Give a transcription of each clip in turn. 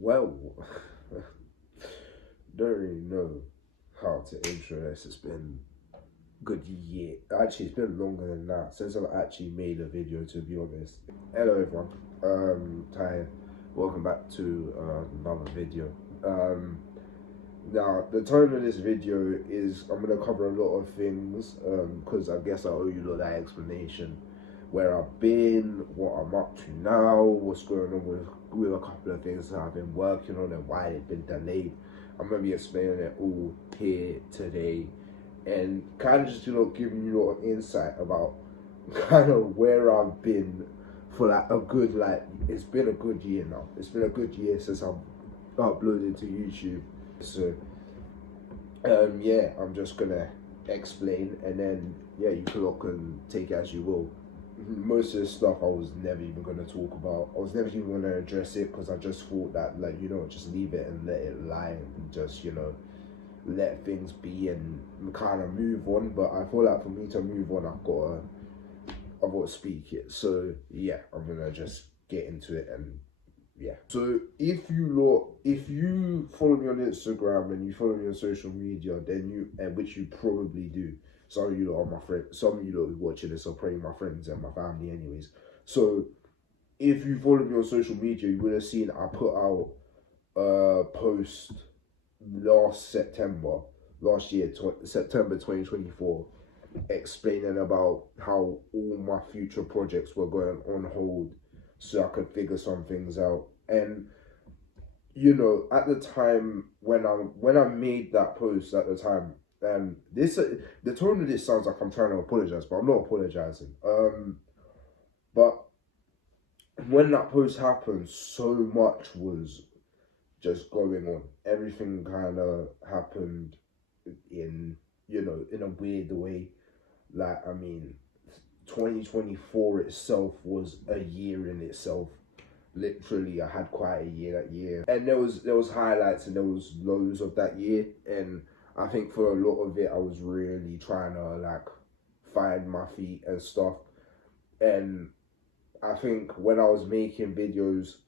Well, don't really know how to intro this. It's been a good year. Actually, it's been longer than that since I've actually made a video, to be honest. Hello, everyone. Ty. Welcome back to another video. Now, the tone of this video is I'm going to cover a lot of things because I guess I owe you a lot of that explanation. Where I've been, what I'm up to now, what's going on with a couple of things that I've been working on and why they've been delayed. I'm going to be explaining it all here today and kind of just, giving you a little insight about kind of where I've been for like a good, it's been a good year now. It's been a good year since I've uploaded to YouTube. So, yeah, I'm just going to explain and then, yeah, you can take it as you will. Most of the stuff I was never even going to talk about. I was never even going to address it because I just thought that, just leave it and let it lie and just, let things be and kind of move on. But I feel like for me to move on, I've got to speak it. So, yeah, I'm going to just get into it and yeah. So if you follow me on Instagram and you follow me on social media, then which you probably do. Some of you lot are my friends. Some of you lot who watching this are probably my friends and my family, anyways. So if you follow me on social media, you would have seen I put out a post last year, September 2024, explaining about how all my future projects were going on hold so I could figure some things out. And at the time when I made that post at the time, the tone of this sounds like I'm trying to apologize, but I'm not apologizing. But when that post happened, so much was just going on. Everything kind of happened in a weird way. 2024 itself was a year in itself. Literally, I had quite a year that year, and there was highlights and there was lows of that year. And I think for a lot of it, I was really trying to find my feet and stuff. And I think when I was making videos,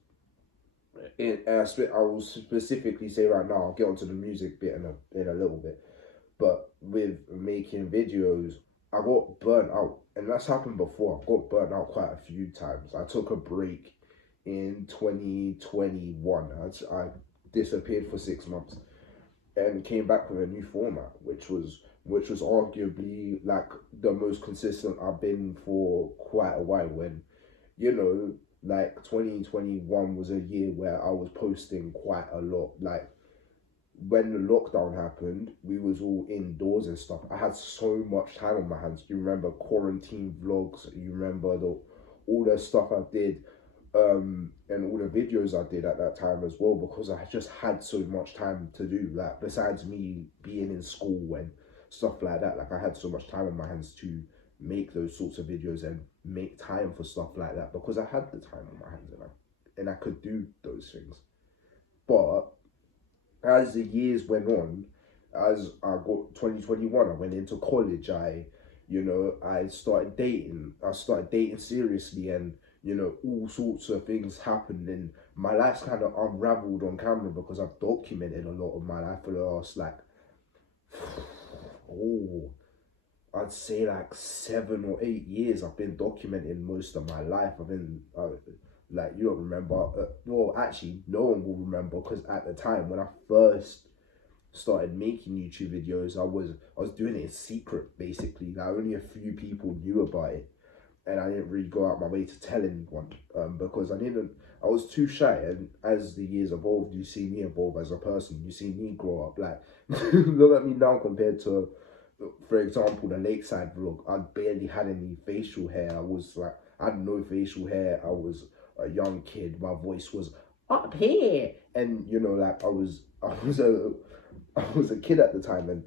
I will specifically say right now, I'll get onto the music bit in a little bit. But with making videos, I got burnt out, and that's happened before. I've got burnt out quite a few times. I took a break in 2021. I disappeared for 6 months and came back with a new format, which was arguably the most consistent I've been for quite a while. When 2021 was a year where I was posting quite a lot. When the lockdown happened, we was all indoors and stuff. I had so much time on my hands. You remember quarantine vlogs? You remember all the stuff I did, and all the videos I did at that time as well, because I just had so much time to do. Besides me being in school and stuff like that, I had so much time on my hands to make those sorts of videos and make time for stuff like that, because I had the time on my hands and I could do those things. But as the years went on, as I got 2021, I went into college. I started dating. I started dating seriously, and all sorts of things happened, and my life's kind of unraveled on camera because I've documented a lot of my life for the last I'd say 7 or 8 years. I've been documenting most of my life. I've been you don't remember. Well, actually, no one will remember, because at the time when I first started making YouTube videos, I was doing it in secret, basically. Only a few people knew about it, and I didn't really go out my way to tell anyone, because I was too shy. And as the years evolved, you see me evolve as a person. You see me grow up. Look at me now compared to, for example, the Lakeside vlog. I barely had any facial hair. I had no facial hair. I was a young kid. My voice was up here, and I was a kid at the time. And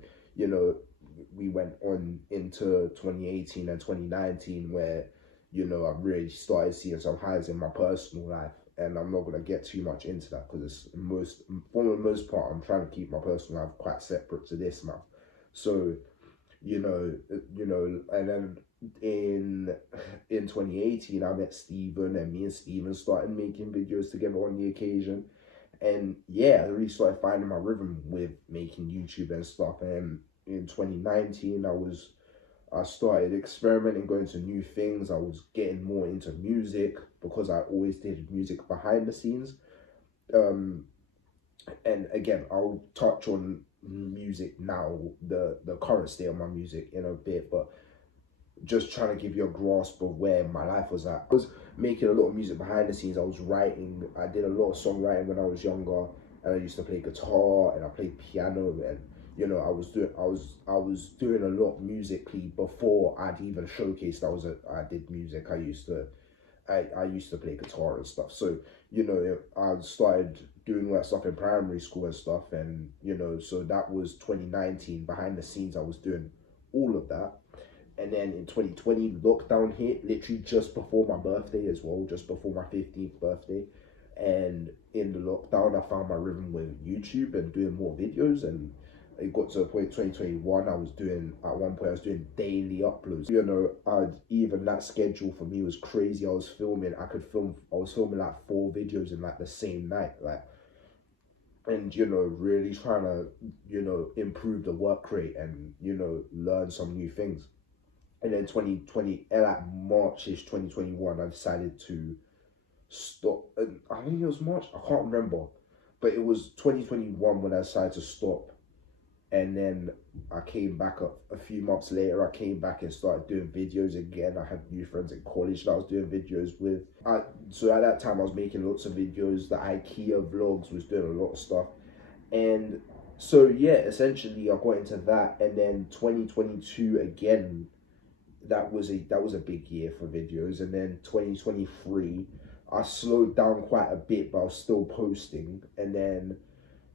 we went on into 2018 and 2019 where I really started seeing some highs in my personal life. And I'm not going to get too much into that because for the most part, I'm trying to keep my personal life quite separate to this now. So and then in 2018, I met Steven, and me and Steven started making videos together on the occasion. And yeah, I really started finding my rhythm with making YouTube and stuff. And in 2019, I started experimenting, going to new things. I was getting more into music because I always did music behind the scenes. Um, and again, I'll touch on music now, the current state of my music in a bit, but just trying to give you a grasp of where my life was at. I was making a lot of music behind the scenes. I was writing. I did a lot of songwriting when I was younger, and I used to play guitar and I played piano, and I was doing a lot musically before I'd even showcased I did music. I used to play guitar and stuff. So, I started doing all that stuff in primary school and stuff. And, so that was 2019. Behind the scenes, I was doing all of that. And then in 2020, lockdown hit literally just before my birthday as well, just before my 15th birthday. And in the lockdown, I found my rhythm with YouTube and doing more videos. And it got to a point 2021, at one point I was doing daily uploads. Even that schedule for me was crazy. I was filming like 4 videos in like the same night. And really trying to improve the work rate and learn some new things. And then 2020, like March-ish 2021, I decided to stop. And I think it was March, I can't remember, but it was 2021 when I decided to stop. And then I came back a few months later. I came back and started doing videos again. I had new friends in college that I was doing videos with. So at that time I was making lots of videos. The IKEA vlogs, was doing a lot of stuff. And so yeah, essentially I got into that. And then 2022 again, that was a big year for videos. And then 2023, I slowed down quite a bit, but I was still posting. And then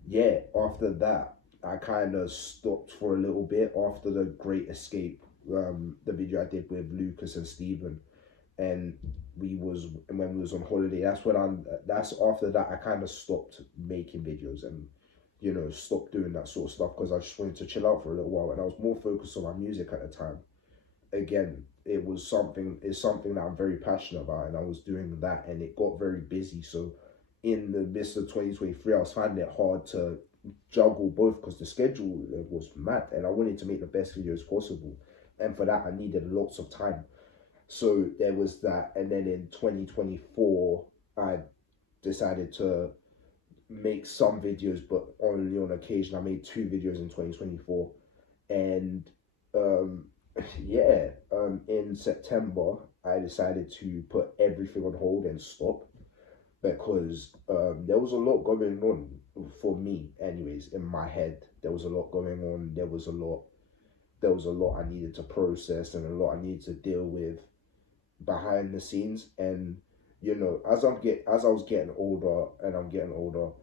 yeah, after that, I kind of stopped for a little bit after the Great Escape, the video I did with Lucas and Stephen, and when we was on holiday. That's after that I kind of stopped making videos and stopped doing that sort of stuff because I just wanted to chill out for a little while, and I was more focused on my music at the time. Again, it's something that I'm very passionate about, and I was doing that, and it got very busy. So in the midst of 2023, I was finding it hard to juggle both because the schedule was mad, and I wanted to make the best videos possible, and for that I needed lots of time. So there was that. And then in 2024, I decided to make some videos, but only on occasion. I made 2 videos in 2024. And in September I decided to put everything on hold and stop, because there was a lot going on for me anyways. In my head there was a lot going on. There was a lot I needed to process, and a lot I needed to deal with behind the scenes. And as I was getting older, and I'm getting older,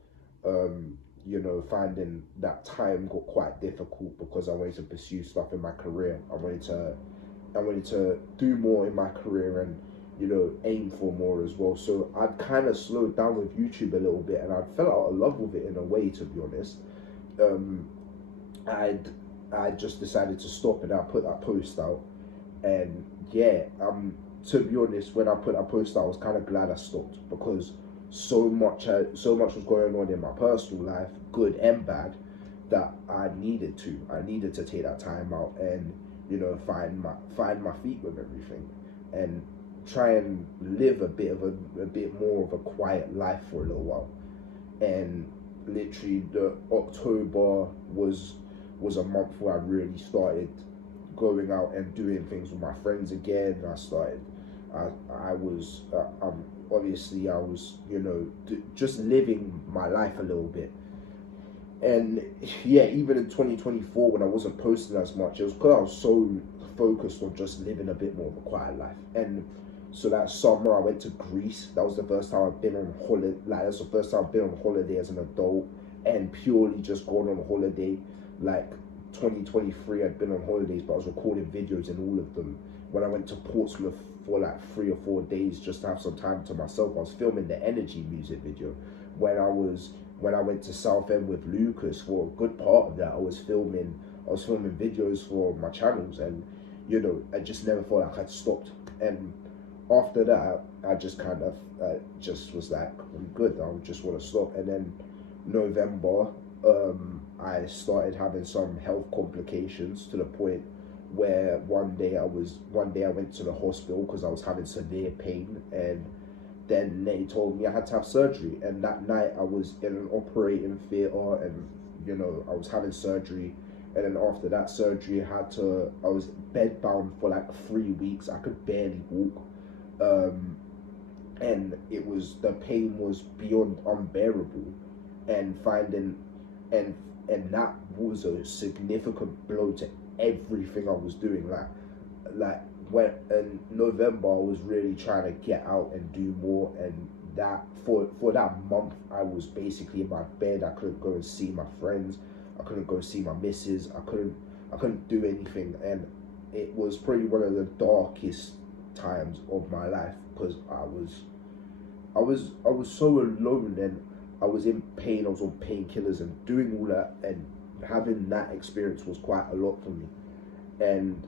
finding that time got quite difficult, because I wanted to pursue stuff in my career. I wanted to do more in my career, and aim for more as well. So I'd kind of slowed down with YouTube a little bit, and I fell out of love with it in a way, to be honest. I just decided to stop, and I put that post out. And yeah, to be honest, when I put that post out, I was kind of glad I stopped, because so much was going on in my personal life, good and bad, that I needed to take that time out and find my feet with everything, and try and live a bit more of a quiet life for a little while. And literally, the October was a month where I really started going out and doing things with my friends again. I was obviously I was just living my life a little bit. And yeah, even in 2024, when I wasn't posting as much, it was because I was so focused on just living a bit more of a quiet life. And so that summer I went to Greece. That was the first time I've been on holiday. That's the first time I've been on holiday as an adult, and purely just gone on holiday. Like 2023, I'd been on holidays, but I was recording videos in all of them. When I went to Portsmouth for like 3 or 4 days just to have some time to myself, I was filming the Energy music video. When I went to Southend with Lucas, for a good part of that, I was filming videos for my channels. And I just never felt like I'd stopped. And after that, I just kind of just was like, I'm good, I just want to stop. And then November, I started having some health complications to the point where one day I went to the hospital because I was having severe pain, and then they told me I had to have surgery. And that night I was in an operating theater, and I was having surgery. And then after that surgery, I was bedbound for like 3 weeks. I could barely walk. And the pain was beyond unbearable, and finding and and that was a significant blow to everything I was doing. Like when in November I was really trying to get out and do more, and that for that month I was basically in my bed. I couldn't go and see my friends, I couldn't go see my missus, I couldn't do anything. And it was probably one of the darkest times of my life, because I was so alone, and I was in pain. I was on painkillers and doing all that, and having that experience was quite a lot for me. And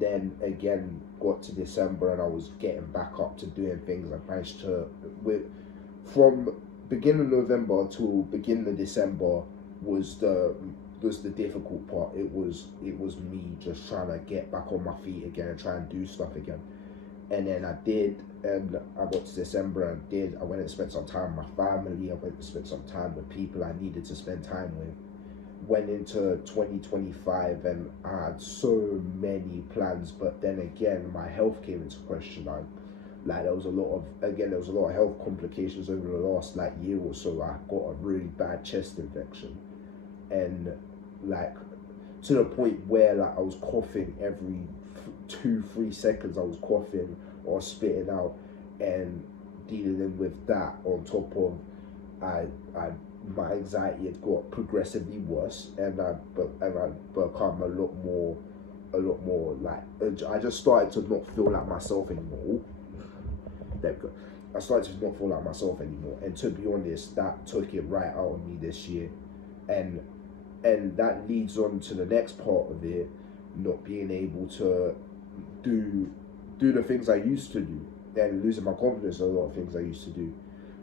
then again, got to December, and I was getting back up to doing things. I managed to, from beginning of November to beginning of December was the difficult part. It was me just trying to get back on my feet again and try and do stuff again. And then I did, and I got to December and I went and spent some time with my family. I went and spent some time with people I needed to spend time with. Went into 2025, and I had so many plans, but then again my health came into question. There was a lot of health complications over the last year or so. I got a really bad chest infection, and like to the point where I was coughing every 2-3 seconds. I was coughing or spitting out, and dealing with that on top of I my anxiety had got progressively worse, and I become a lot more I just started to not feel like myself anymore. There we go. I started to not feel like myself anymore, and to be honest, that took it right out of me this year. and that leads on to the next part of it, not being able to do the things I used to do, and losing my confidence in a lot of things I used to do.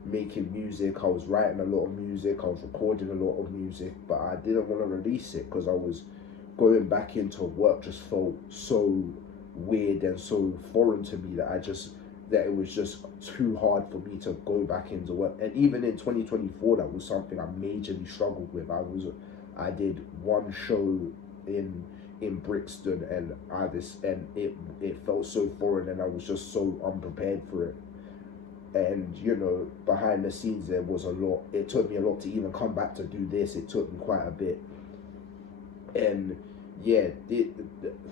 Making music, I was writing a lot of music, I was recording a lot of music, but I didn't want to release it because I was going back into work just felt so weird and so foreign to me that it was just too hard for me to go back into work. And even in 2024, that was something I majorly struggled with. I did one show in Brixton, and it felt so foreign, and I was just so unprepared for it. And behind the scenes there was a lot. It took me a lot to even come back to do this. It took me quite a bit. And yeah,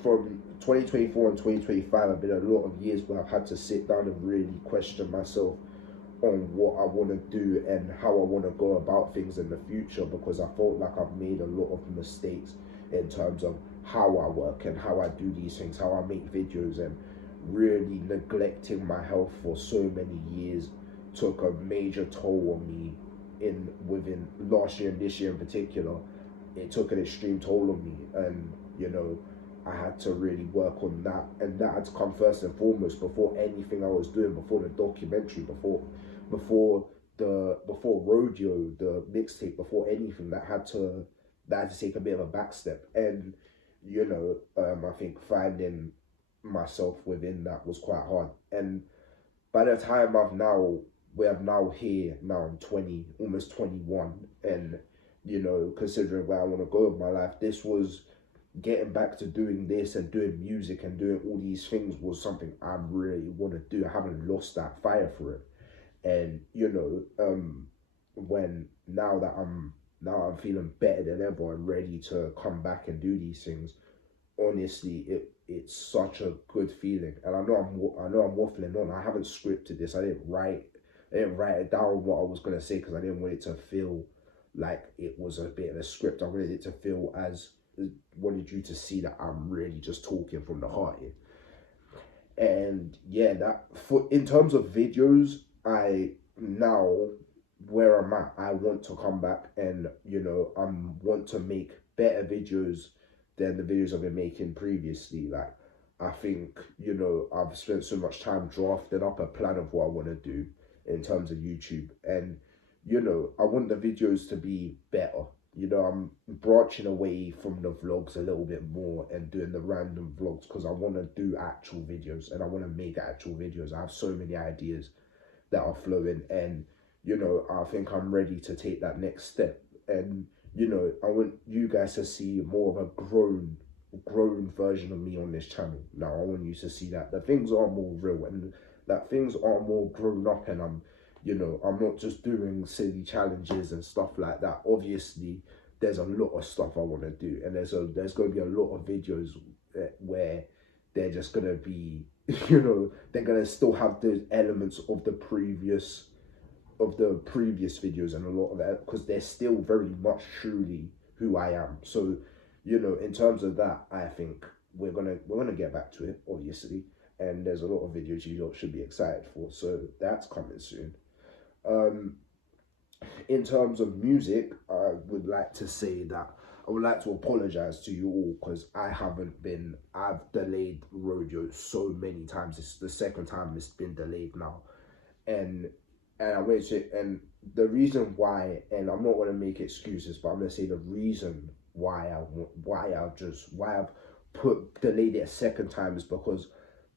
from 2024 and 2025 have been a lot of years where I've had to sit down and really question myself on what I want to do and how I want to go about things in the future, because I felt like I've made a lot of mistakes in terms of how I work and how I do these things, how I make videos, and really neglecting my health for so many years took a major toll on me within last year and this year in particular. It took an extreme toll on me, and I had to really work on that, and that had to come first and foremost before anything I was doing, before the documentary, before Rodeo, the mixtape, before anything. That had to take a bit of a back step. And I think finding myself within that was quite hard. And by the time I'm 20, almost 21, and considering where I want to go with my life, this was getting back to doing this and doing music and doing all these things was something I really want to do. I haven't lost that fire for it. And when now I'm feeling better than ever and ready to come back and do these things, honestly, it's such a good feeling. And I know I'm waffling on. I haven't scripted this. I didn't write it down what I was gonna say, because I didn't want it to feel like it was a bit of a script. I wanted it to feel wanted you to see that I'm really just talking from the heart here. And yeah, in terms of videos, where I'm at, I want to come back and I want to make better videos than the videos I've been making previously. I think I've spent so much time drafting up a plan of what I want to do in terms of YouTube, and you know, I want the videos to be better. You know, I'm branching away from the vlogs a little bit more and doing the random vlogs because I want to do actual videos and I want to make actual videos. I have so many ideas that are flowing, and you know, I think I'm ready to take that next step. And you know, I want you guys to see more of a grown version of me on this channel. Now I want you to see that the things are more real and that things are more grown up, and I'm, you know, I'm not just doing silly challenges and stuff like that. Obviously there's a lot of stuff I want to do, and there's going to be a lot of videos where they're just going to be you know, they're going to still have the elements of the previous videos, and a lot of that because they're still very much truly who I am. So you know, in terms of that, I think we're gonna get back to it, obviously, and there's a lot of videos you lot should be excited for, so that's coming soon. um in terms of music, I would like to say that I would like to apologize to you all because I've delayed Rodeo so many times. It's the second time it's been delayed now, and I went to, and the reason why, and I'm not gonna make excuses, but I'm gonna say the reason why I've put delayed it a second time is because,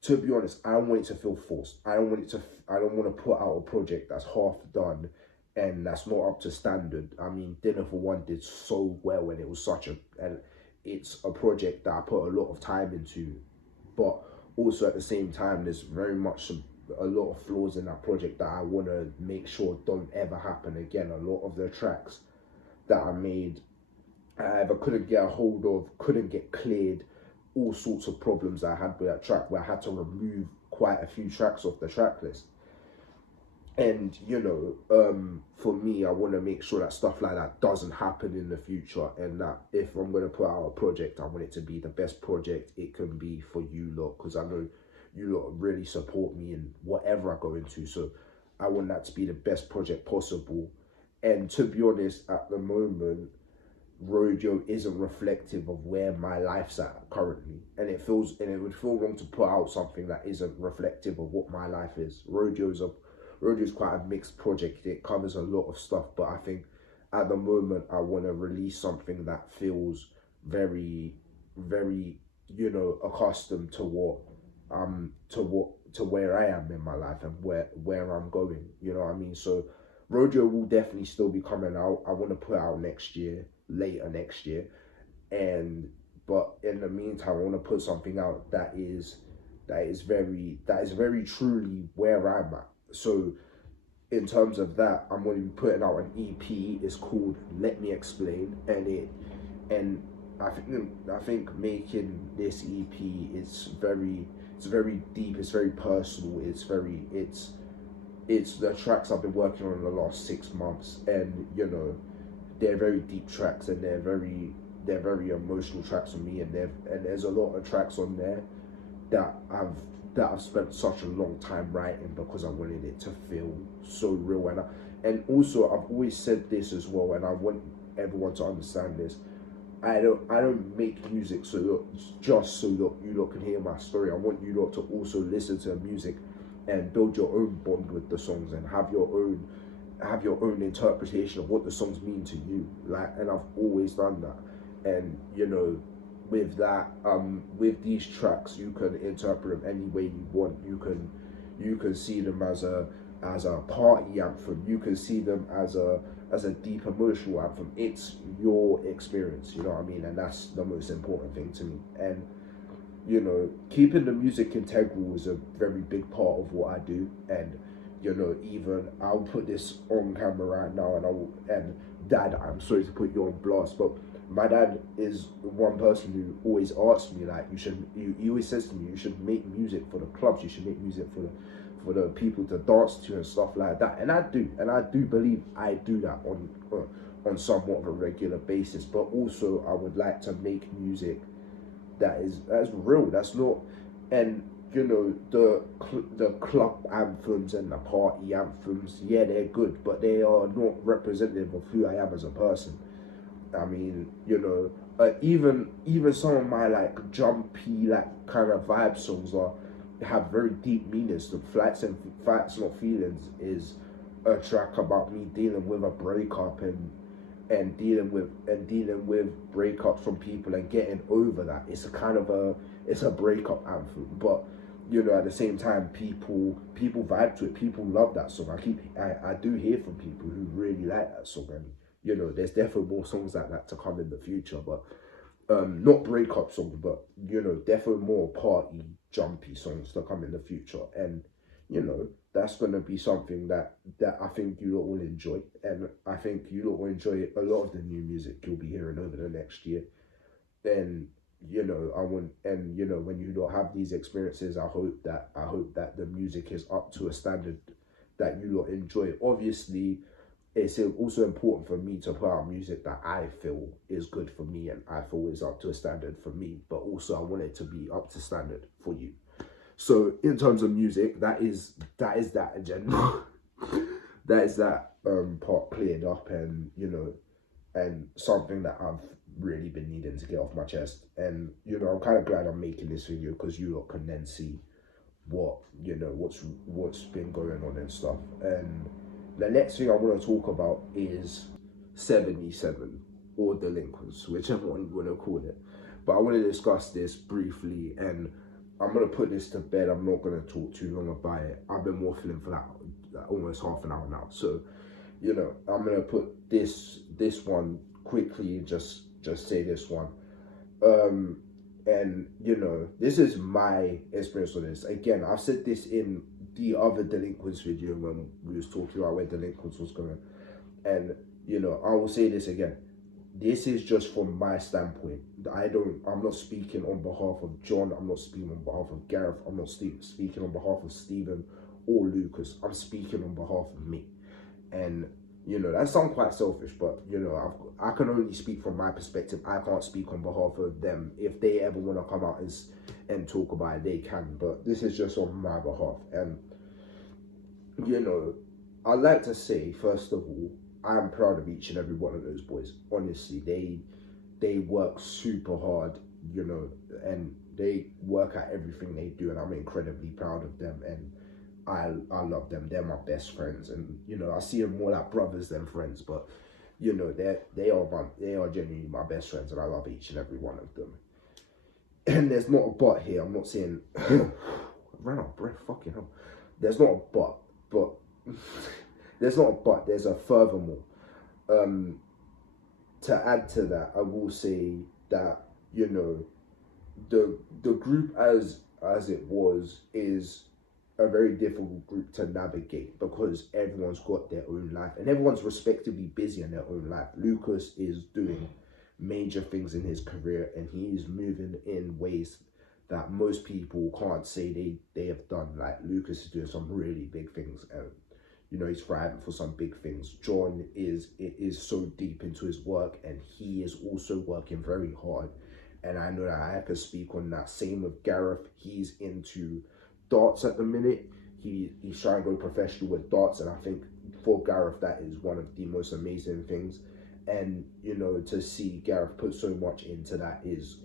to be honest, I don't want it to feel forced. I don't want to put out a project that's half done and that's not up to standard. I mean, Dinner for One did so well, and it was and it's a project that I put a lot of time into, but also at the same time, there's very much a lot of flaws in that project that I want to make sure don't ever happen again. A lot of the tracks that I made, I either couldn't get a hold of, couldn't get cleared, all sorts of problems I had with that track where I had to remove quite a few tracks off the track list. And you know, for me, I want to make sure that stuff like that doesn't happen in the future, and that if I'm going to put out a project, I want it to be the best project it can be for you lot, because I know you lot really support me in whatever I go into. So I want that to be the best project possible. And to be honest, at the moment, Rodeo isn't reflective of where my life's at currently, and it would feel wrong to put out something that isn't reflective of what my life is. Rodeo's quite a mixed project. It covers a lot of stuff, but I think at the moment I want to release something that feels very, very, you know, accustomed to where I am in my life and where I'm going. You know what I mean? So Rodeo will definitely still be coming out. I want to put out later next year, but in the meantime, I want to put something out that is very truly where I'm at. So in terms of that, I'm going to be putting out an EP. It's called Let Me Explain, and I think making this EP is very deep. It's very personal. It's the tracks I've been working on in the last 6 months, and you know, they're very deep tracks, and they're very emotional tracks for me, and there's a lot of tracks on there that I've spent such a long time writing because I wanted it to feel so real. And also I've always said this as well, and I want everyone to understand this. I don't make music just so that you lot can hear my story. I want you lot to also listen to the music and build your own bond with the songs and have your own interpretation of what the songs mean to you. And I've always done that. And you know, with that, with these tracks, you can interpret them any way you want. You can see them as a party anthem. You can see them as a deep emotional anthem. It's your experience, you know what I mean? And that's the most important thing to me. And you know, keeping the music integral is a very big part of what I do. And you know, even I'll put this on camera right now, and Dad, I'm sorry to put you on blast, but my dad is one person who always asks me, like, he always says to me, you should make music for the clubs, you should make music for the people to dance to and stuff like that. And I do believe I do that on somewhat of a regular basis. But also I would like to make music that's real, that's not, and you know, the club anthems and the party anthems, yeah, they're good, but they are not representative of who I am as a person. I mean, you know, even some of my like jumpy, like kind of vibe songs have very deep meanings. The Flights Not Feelings is a track about me dealing with a breakup and dealing with breakups from people and getting over that. It's a kind of it's a breakup anthem, but you know, at the same time, people vibe to it. People love that song. I do hear from people who really like that song, and you know, there's definitely more songs like that to come in the future. But not breakup songs, but you know, definitely more party jumpy songs to come in the future. And you know, that's gonna be something that I think you lot will enjoy, and I think you lot will enjoy a lot of the new music you'll be hearing over the next year. And you know, I want, and you know, when you don't have these experiences, I hope that the music is up to a standard that you lot enjoy. Obviously, it's also important for me to put out music that I feel is good for me and I feel is up to a standard for me, but also I want it to be up to standard for you. So in terms of music, that is that agenda. That is that part cleared up, and you know, and something that I've really been needing to get off my chest. And you know, I'm kind of glad I'm making this video because you lot can then see what, you know, what's been going on and stuff. And the next thing I want to talk about is 77 or Delinquents, whichever one you want to call it. But I want to discuss this briefly, and I'm going to put this to bed. I'm not going to talk too long about it. I've been waffling for that almost half an hour now. So, you know, I'm going to put this one quickly, just say this one. And you know, this is my experience with this. Again, I've said this in the other Delinquents video when we was talking about where Delinquents was going. And you know, I will say this again. This is just from my standpoint. I'm not speaking on behalf of John. I'm not speaking on behalf of Gareth. I'm not speaking on behalf of Stephen or Lucas. I'm speaking on behalf of me. And you know, that sounds quite selfish, but you know, I can only speak from my perspective. I can't speak on behalf of them. If they ever want to come out and talk about it, they can. But this is just on my behalf. And you know, I'd like to say, first of all, I am proud of each and every one of those boys. Honestly, they work super hard, you know, and they work at everything they do, and I'm incredibly proud of them. And I love them. They're my best friends, and you know, I see them more like brothers than friends. But you know, they are genuinely my best friends, and I love each and every one of them. And there's not a but here. I'm not saying I ran out of breath. Fucking hell. There's not a but there's not a but. There's a furthermore. To add to that, I will say that you know, the group as it was is a very difficult group to navigate because everyone's got their own life and everyone's respectively busy in their own life. Lucas is doing major things in his career and he's moving in ways that most people can't say they have done. Like Lucas is doing some really big things, and you know, he's thriving for some big things. John is so deep into his work and he is also working very hard, and I know that I can speak on that. Same with Gareth. He's into darts at the minute. He's trying to go professional with darts, and I think for Gareth that is one of the most amazing things. And you know, to see Gareth put so much into that is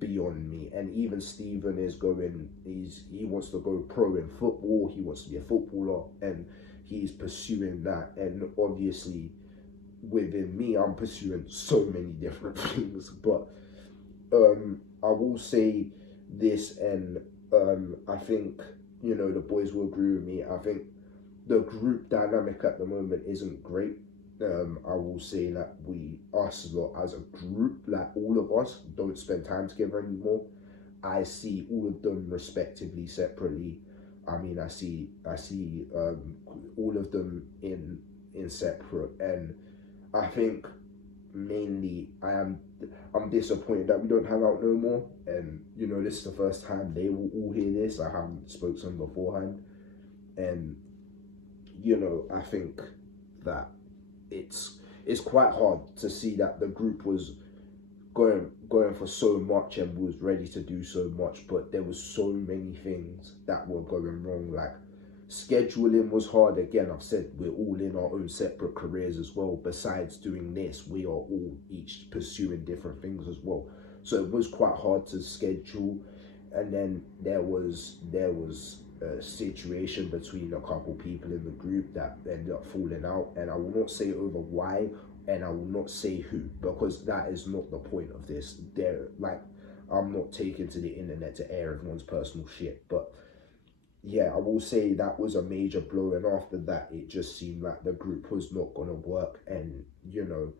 beyond me. And even Stephen is going, he wants to go pro in football. He wants to be a footballer and he's pursuing that. And obviously within me, I'm pursuing so many different things. But I will say this, and I think, you know, the boys will agree with me. I think the group dynamic at the moment isn't great. I will say that us lot as a group, like all of us, don't spend time together anymore. I see all of them respectively, separately. I mean, I see all of them in separate, and I think mainly I'm disappointed that we don't hang out no more. And you know, this is the first time they will all hear this. I haven't spoken to them beforehand, and you know, I think that it's quite hard to see that the group was going for so much and was ready to do so much, but there was so many things that were going wrong. Like scheduling was hard. Again, I've said we're all in our own separate careers as well. Besides doing this, we are all each pursuing different things as well. So it was quite hard to schedule. And then there was a situation between a couple people in the group that ended up falling out, and I will not say over why, and I will not say who, because that is not the point of this. They're like, I'm not taking to the internet to air everyone's personal shit, but yeah, I will say that was a major blow, and after that it just seemed like the group was not gonna work. And you know,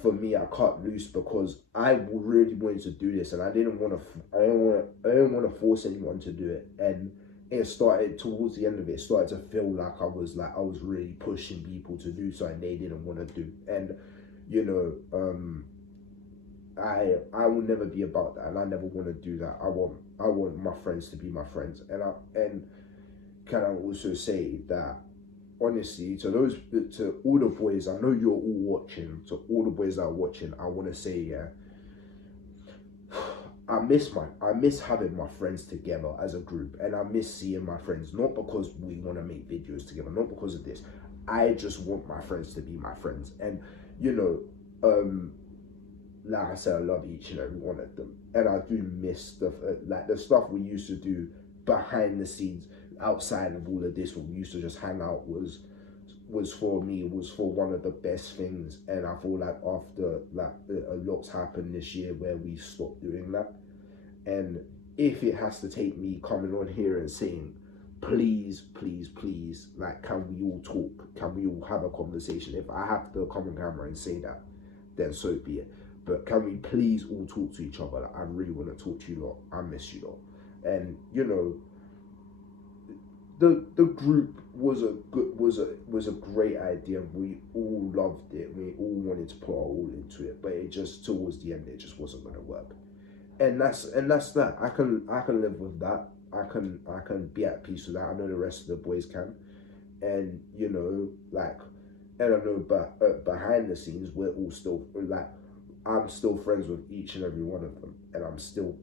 for me, I cut loose because I really wanted to do this, and I didn't want to force anyone to do it. And it started towards the end of it, started to feel like I was really pushing people to do something they didn't want to do. And you know, I will never be about that, and I never want to do that. I want my friends to be my friends, and can I also say that honestly, to all the boys, I know you're all watching. To all the boys that are watching, I want to say, yeah, I miss having my friends together as a group, and I miss seeing my friends. Not because we want to make videos together, not because of this. I just want my friends to be my friends, and you know, like I said, I love each and every one of them, and I do miss like the stuff we used to do behind the scenes, outside of all of this. When we used to just hang out was for me, was for one of the best things. And I feel like after like a lot's happened this year where we stopped doing that. And if it has to take me coming on here and saying, please, please, please, like, can we all talk? Can we all have a conversation? If I have to come on camera and say that, then so be it. But can we please all talk to each other? Like, I really want to talk to you lot. I miss you lot. And you know, the group was a great idea. We all loved it. We all wanted to put our all into it. But it just, towards the end, it just wasn't going to work. And that's that. I can live with that. I can be at peace with that. I know the rest of the boys can. And you know, like, and I know, but behind the scenes, we're all still like, I'm still friends with each and every one of them, and I still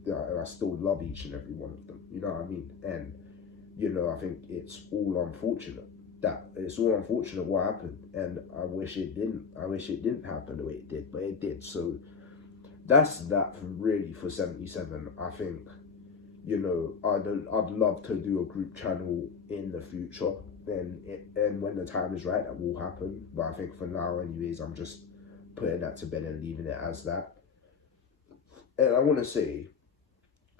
love each and every one of them. You know what I mean? And you know, I think it's all unfortunate. What happened, and I wish it didn't happen the way it did, but it did. So that's that really for 77. I think, you know, I'd love to do a group channel in the future, and when the time is right, that will happen. But I think for now, anyways, I'm just putting that to bed and leaving it as that. And I want to say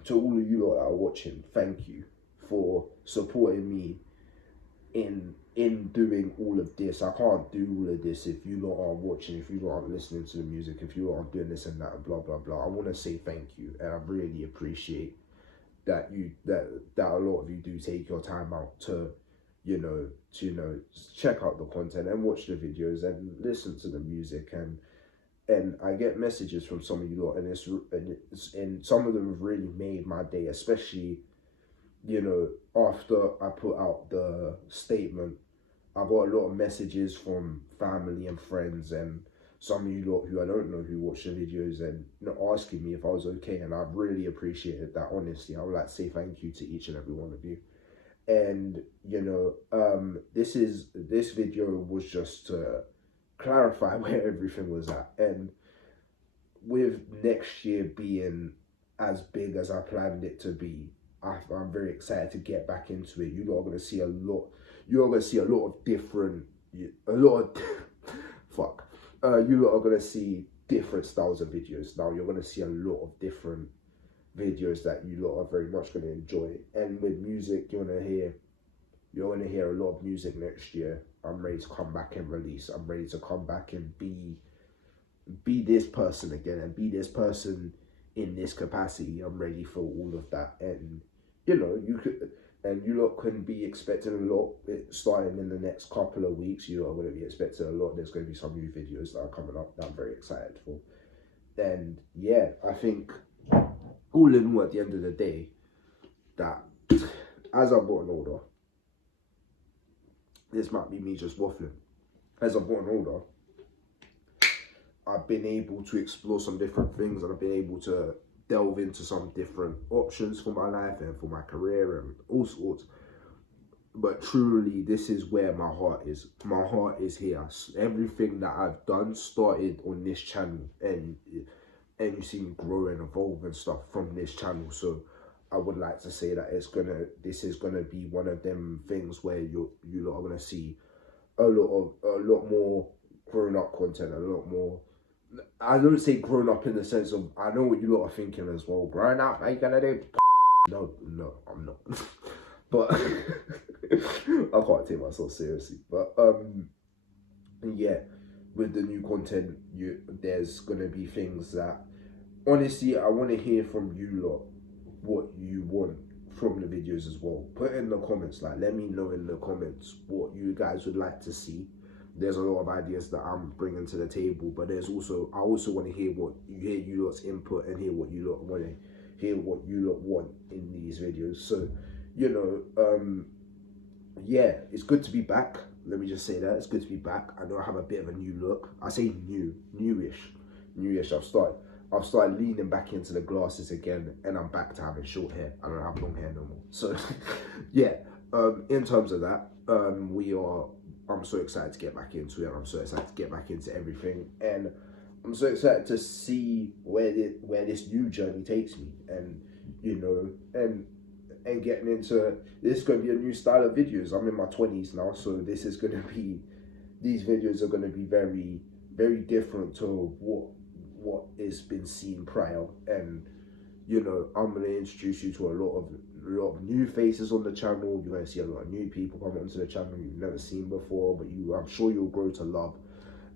to all of you lot that are watching, thank you for supporting me in doing all of this. I can't do all of this if you lot aren't watching, if you lot aren't listening to the music, if you lot aren't doing this and that and blah blah blah. I want to say thank you, and I really appreciate that that a lot of you do take your time out to check out the content and watch the videos and listen to the music. And I get messages from some of you lot, and some of them have really made my day, especially, you know, after I put out the statement. I got a lot of messages from family and friends, and some of you lot who I don't know who watch the videos, and asking me if I was okay, and I really appreciated that. Honestly, I would like to say thank you to each and every one of you. And you know, this video was just to clarify where everything was at. And with next year being as big as I planned it to be, I'm very excited to get back into it. You lot are going to see a lot. You're going to see a lot of different, you lot are going to see different styles of videos. Now you're going to see a lot of different videos that you lot are very much going to enjoy. And with music, you're going to hear a lot of music next year. I'm ready to come back and release. I'm ready to come back and be this person again, and be this person in this capacity. I'm ready for all of that. And you know, you lot can be expecting a lot starting in the next couple of weeks. You are going to be expecting a lot. There's going to be some new videos that are coming up that I'm very excited for. And yeah, I think all in all, at the end of the day, that as I've gotten older, this might be me just waffling. As I've gotten older, I've been able to explore some different things, and I've been able to delve into some different options for my life and for my career and all sorts. But truly, this is where my heart is. My heart is here. Everything that I've done started on this channel, and you see me grow and evolve and stuff from this channel. So I would like to say that this is gonna be one of them things where you lot are gonna see a lot more grown up content, a lot more. I don't say grown up in the sense of, I know what you lot are thinking as well. Grown up, are you gonna do? No, I'm not. But I can't take myself seriously. But yeah, with the new content, there's gonna be things that, honestly, I want to hear from you lot what you want from the videos as well. Put in the comments, like, let me know in the comments what you guys would like to see. There's a lot of ideas that I'm bringing to the table, but there's also, I also want to hear you lot's input, and hear what you lot want to hear, what you lot want in these videos. So, you know, yeah, it's good to be back. Let me just say that it's good to be back. I know I have a bit of a new look. I say newish. I've started leaning back into the glasses again, and I'm back to having short hair. I don't have long hair no more. So yeah, in terms of that, I'm so excited to get back into it. I'm so excited to get back into everything, and I'm so excited to see where this new journey takes me, and you know, and getting into this is going to be a new style of videos. I'm in my 20s now, so these videos are going to be very, very different to what has been seen prior. And you know, I'm going to introduce you to a lot of new faces on the channel. You're going to see a lot of new people come onto the channel you've never seen before, but I'm sure you'll grow to love.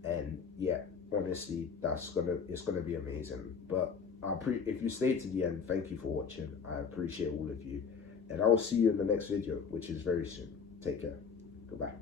And yeah, honestly, it's gonna be amazing. But if you stayed to the end, thank you for watching. I appreciate all of you, and I will see you in the next video, which is very soon. Take care. Goodbye.